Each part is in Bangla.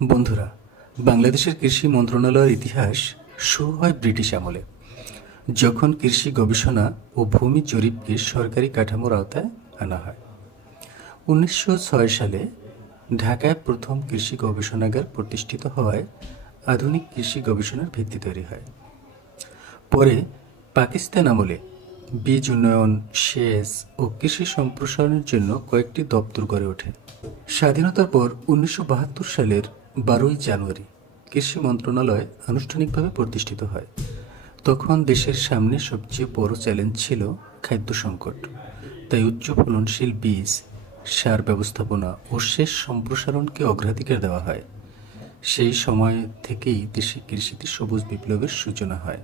বন্ধুরা, বাংলাদেশের কৃষি মন্ত্রণালয়ের ইতিহাস শুরু হয় ব্রিটিশ আমলে, যখন কৃষি গবেষণা ও ভূমি জরিপকে সরকারি কাঠামোর আওতায় আনা হয়। 1906 সালে ঢাকায় প্রথম কৃষি গবেষণাগার প্রতিষ্ঠিত হওয়ায় আধুনিক কৃষি গবেষণার ভিত্তি তৈরি হয়। পরে পাকিস্তান আমলে বীজ উন্নয়ন, সেচ ও কৃষি সম্প্রসারণের জন্য কয়েকটি দপ্তর গড়ে ওঠে। স্বাধীনতার পর 1972 সালের 12ই জানুয়ারি কৃষি মন্ত্রণালয় আনুষ্ঠানিকভাবে প্রতিষ্ঠিত হয়। তখন দেশের সামনে সবচেয়ে বড় চ্যালেঞ্জ ছিল খাদ্য সংকট। তাই উচ্চ ফলনশীল বীজ, সার ব্যবস্থাপনা ও সেচ সম্প্রসারণকে অগ্রাধিকার দেওয়া হয়। সেই সময় থেকেই দেশে কৃষিতে সবুজ বিপ্লবের সূচনা হয়।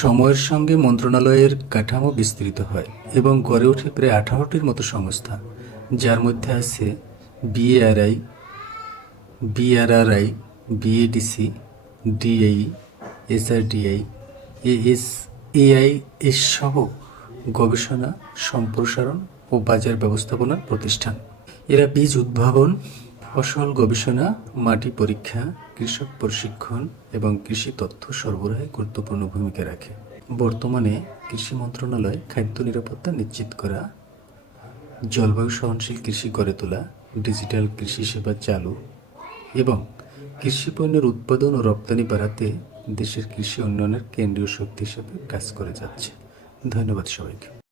সময়ের সঙ্গে মন্ত্রণালয়ের কাঠামো বিস্তৃত হয় এবং গড়ে ওঠে প্রায় 18টির মতো সংস্থা, যার মধ্যে আছে বিএআরআই, বিআরআরআই, বিএডিসি, ডিএই, এসআরডিআই, এএসএআই সহ গবেষণা, সম্প্রসারণ ও বাজার ব্যবস্থাপনার প্রতিষ্ঠান। এরা বীজ উদ্ভাবন, ফসল গবেষণা, মাটি পরীক্ষা, কৃষক প্রশিক্ষণ এবং কৃষি তথ্য সরবরাহে গুরুত্বপূর্ণ ভূমিকা রাখে। বর্তমানে কৃষি মন্ত্রণালয় খাদ্য নিরাপত্তা নিশ্চিত করা, জলবায়ু সহনশীল কৃষি গড়ে তোলা, ডিজিটাল কৃষি সেবা চালু এবং কৃষি পণ্যের উৎপাদন ও রপ্তানি বাড়াতে দেশের কৃষি উন্নয়নের কেন্দ্রীয় শক্তি হিসেবে কাজ করে যাচ্ছে। ধন্যবাদ সবাইকে।